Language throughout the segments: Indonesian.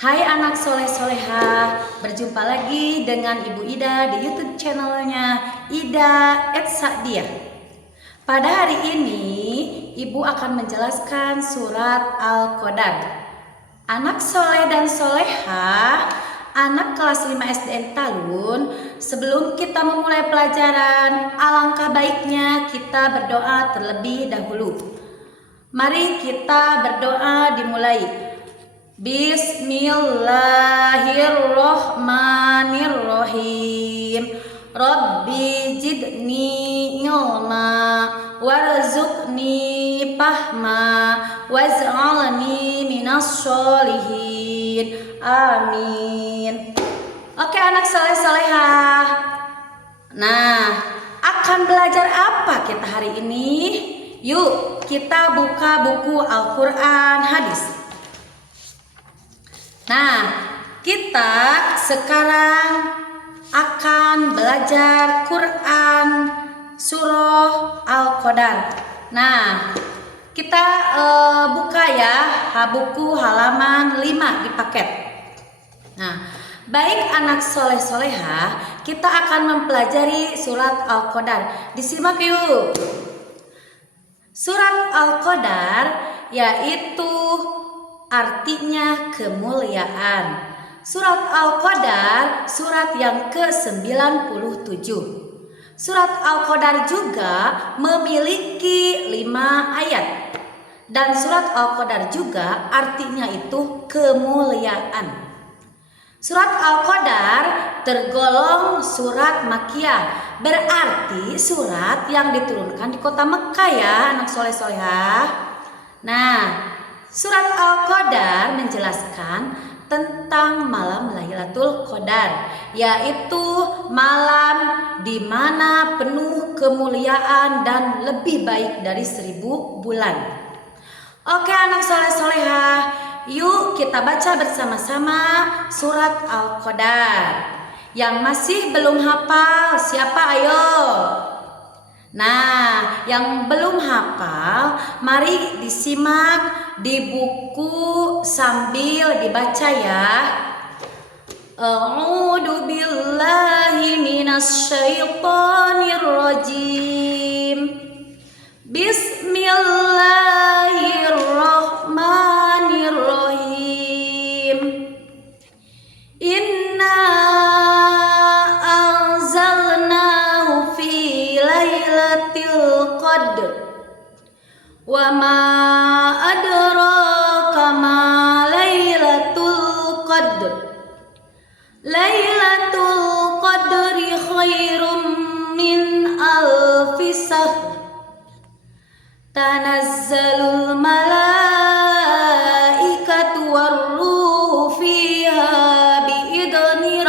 Hai anak soleh soleha, berjumpa lagi dengan Ibu Ida di YouTube channelnya Ida Etsadia. Pada hari ini Ibu akan menjelaskan surat Al-Qadar. Anak soleh dan soleha, anak kelas 5 SDN Talun, sebelum kita memulai pelajaran, alangkah baiknya kita berdoa terlebih dahulu. Mari kita berdoa dimulai. Bismillahirrohmanirrohim. Rabbi jidni ilma warzuqni fahma waj'alni minas sholihin. Amin. Oke anak soleh-solehah. Nah, akan belajar apa kita hari ini? Yuk kita buka buku Al-Quran hadis. Nah, kita sekarang akan belajar Quran surah Al-Qadar. Nah, kita buka ya buku halaman 5 di paket. Nah, baik anak soleh-soleha, kita akan mempelajari surat Al-Qadar. Disimak yuk. Surat Al-Qadar yaitu artinya kemuliaan. Surat Al-Qadar surat yang ke-97. Surat Al-Qadar juga memiliki 5 ayat. Dan surat Al-Qadar juga artinya itu kemuliaan. Surat Al-Qadar tergolong surat Makkiyah, berarti surat yang diturunkan di kota Mekah ya anak soleh-solehah. Nah, surat Al-Qadar menjelaskan tentang malam Lailatul Qadar, yaitu malam di mana penuh kemuliaan dan lebih baik dari 1000 bulan. Oke anak soleh-solehah, yuk kita baca bersama-sama surat Al-Qadar. Yang masih belum hafal siapa ayo? Nah, yang belum hafal, mari disimak di buku sambil dibaca ya. A'udzu billahi minasyaitonir rajim. Bismillahirrahmanirrahim. Inna Lailatul Qadr wa ma adraka ma Lailatul Qadr. Lailatul Qadri khairum min alfi sahr. Tanazzalul malaikatu warruhu fiha biidni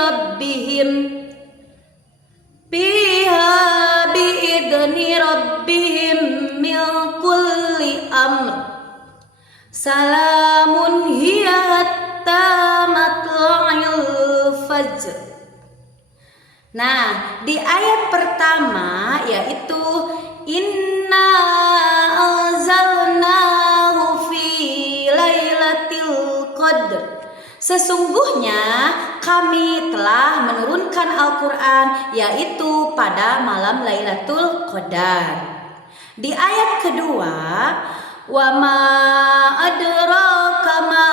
rabbihim min kulli amr. Salamun hiya hatta matla'il fajr. Nah, di ayat pertama yaitu inna anzalnahu fi lailatul qadr. Sesungguhnya kami telah menurunkan Al-Quran yaitu pada malam Lailatul Qadar. Di ayat kedua, wa ma adraka ma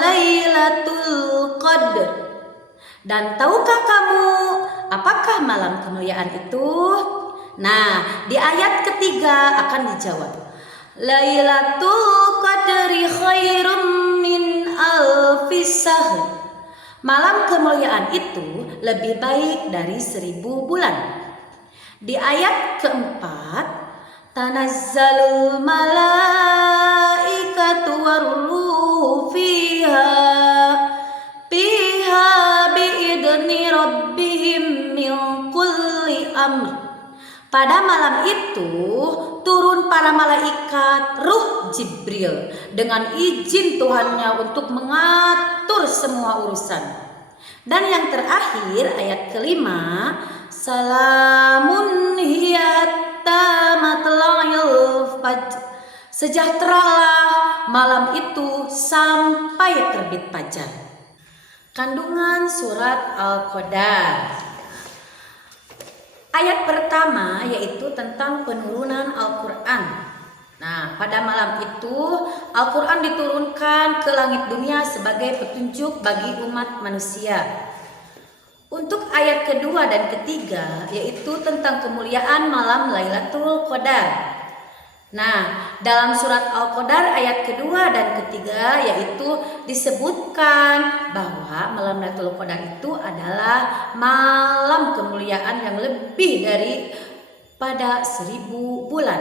Lailatul Qadr. Dan tahukah kamu apakah malam kemuliaan itu? Nah, di ayat ketiga akan dijawab. Lailatul Qadri khairum min alfi sahr. Malam kemuliaan itu lebih baik dari 1000 bulan. Di ayat keempat, tanazzalul malaikatu warruhu fiha biidni rabbihim min kulli amr. Pada malam itu turun para malaikat ruh Jibril dengan izin Tuhannya untuk mengatur semua urusan. Dan yang terakhir ayat kelima, salamun hiya hatta matla'il fajr. Sejahteralah malam itu sampai terbit fajar. Kandungan surat Al-Qadar. Ayat pertama yaitu tentang penurunan Al-Quran. Nah, pada malam itu Al-Quran diturunkan ke langit dunia sebagai petunjuk bagi umat manusia. Untuk ayat kedua dan ketiga yaitu tentang kemuliaan malam Lailatul Qadar. Nah, dalam surat Al-Qadar ayat kedua dan ketiga yaitu disebutkan bahwa malam Lailatul Qadar itu adalah malam kemuliaan yang lebih dari pada 1000 bulan.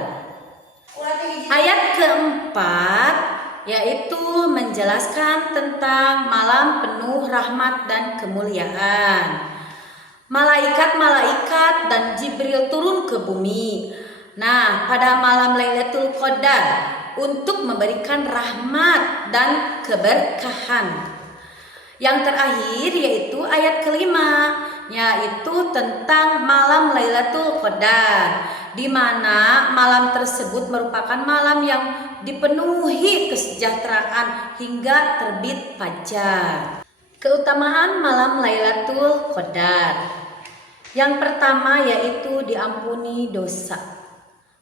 Ayat keempat yaitu menjelaskan tentang malam penuh rahmat dan kemuliaan. Malaikat-malaikat dan Jibril turun ke bumi. Nah, pada malam Lailatul Qadar untuk memberikan rahmat dan keberkahan. Yang terakhir yaitu ayat kelima, yaitu tentang malam Lailatul Qadar, di mana malam tersebut merupakan malam yang dipenuhi kesejahteraan hingga terbit fajar. Keutamaan malam Lailatul Qadar. Yang pertama yaitu diampuni dosa.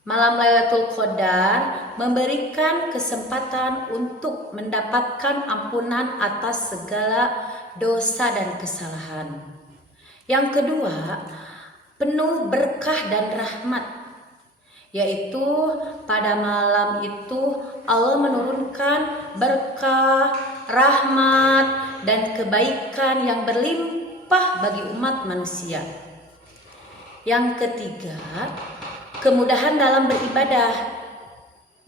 Malam Lailatul Qadar memberikan kesempatan untuk mendapatkan ampunan atas segala dosa dan kesalahan. Yang kedua, penuh berkah dan rahmat, yaitu pada malam itu Allah menurunkan berkah, rahmat, dan kebaikan yang berlimpah bagi umat manusia. Yang ketiga, kemudahan dalam beribadah.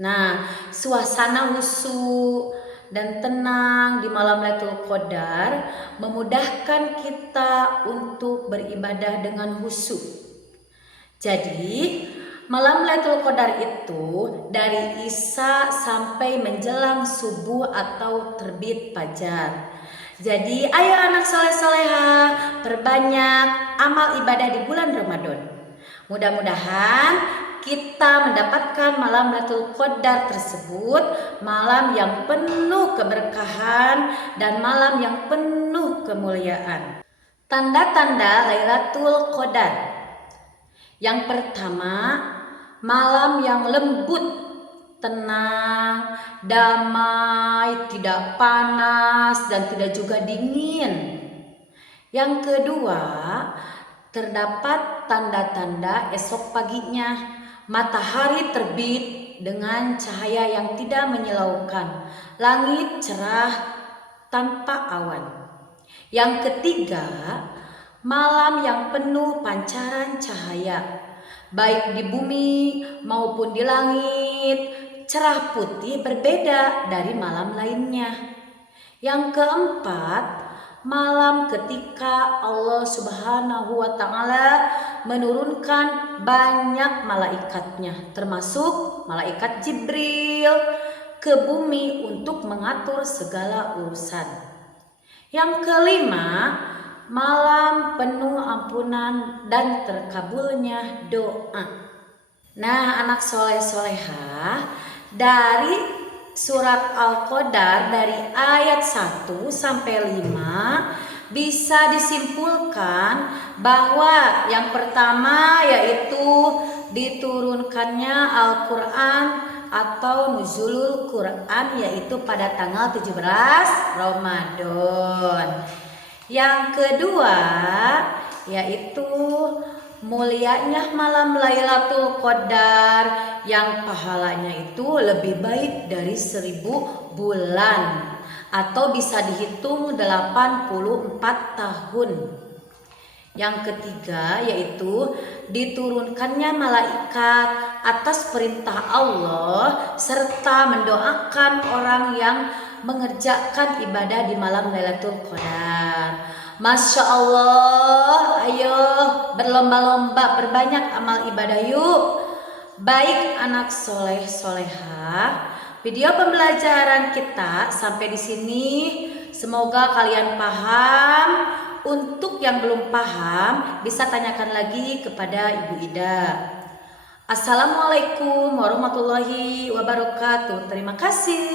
Nah, suasana khusyuk dan tenang di malam Lailatul Qadar memudahkan kita untuk beribadah dengan khusyuk. Jadi, malam Lailatul Qadar itu dari Isya sampai menjelang subuh atau terbit fajar. Jadi, ayo anak soleh-soleha, perbanyak amal ibadah di bulan Ramadan. Mudah-mudahan kita mendapatkan malam Lailatul Qadar tersebut, malam yang penuh keberkahan dan malam yang penuh kemuliaan. Tanda-tanda Lailatul Qadar. Yang pertama, malam yang lembut, tenang, damai, tidak panas dan tidak juga dingin. Yang kedua, terdapat tanda-tanda esok paginya, matahari terbit dengan cahaya yang tidak menyilaukan, langit cerah tanpa awan. Yang ketiga, malam yang penuh pancaran cahaya, baik di bumi maupun di langit, cerah putih berbeda dari malam lainnya. Yang keempat, malam ketika Allah Subhanahu wa Ta'ala menurunkan banyak malaikatnya, termasuk malaikat Jibril ke bumi untuk mengatur segala urusan. Yang kelima, malam penuh ampunan dan terkabulnya doa. Nah, anak soleh-soleha, dari surat Al-Qadar dari ayat 1 sampai 5 bisa disimpulkan bahwa yang pertama yaitu diturunkannya Al-Quran atau nuzulul Quran, yaitu pada tanggal 17 Ramadan. Yang kedua yaitu mulianya malam Lailatul Qadar yang pahalanya itu lebih baik dari 1000 bulan atau bisa dihitung 84 tahun. Yang ketiga yaitu diturunkannya malaikat atas perintah Allah serta mendoakan orang yang mengerjakan ibadah di malam Lailatul Qadar. Masya Allah, ayo berlomba-lomba perbanyak amal ibadah yuk. Baik anak soleh soleha, video pembelajaran kita sampai di sini. Semoga kalian paham. Untuk yang belum paham bisa tanyakan lagi kepada Ibu Ida. Assalamualaikum warahmatullahi wabarakatuh. Terima kasih.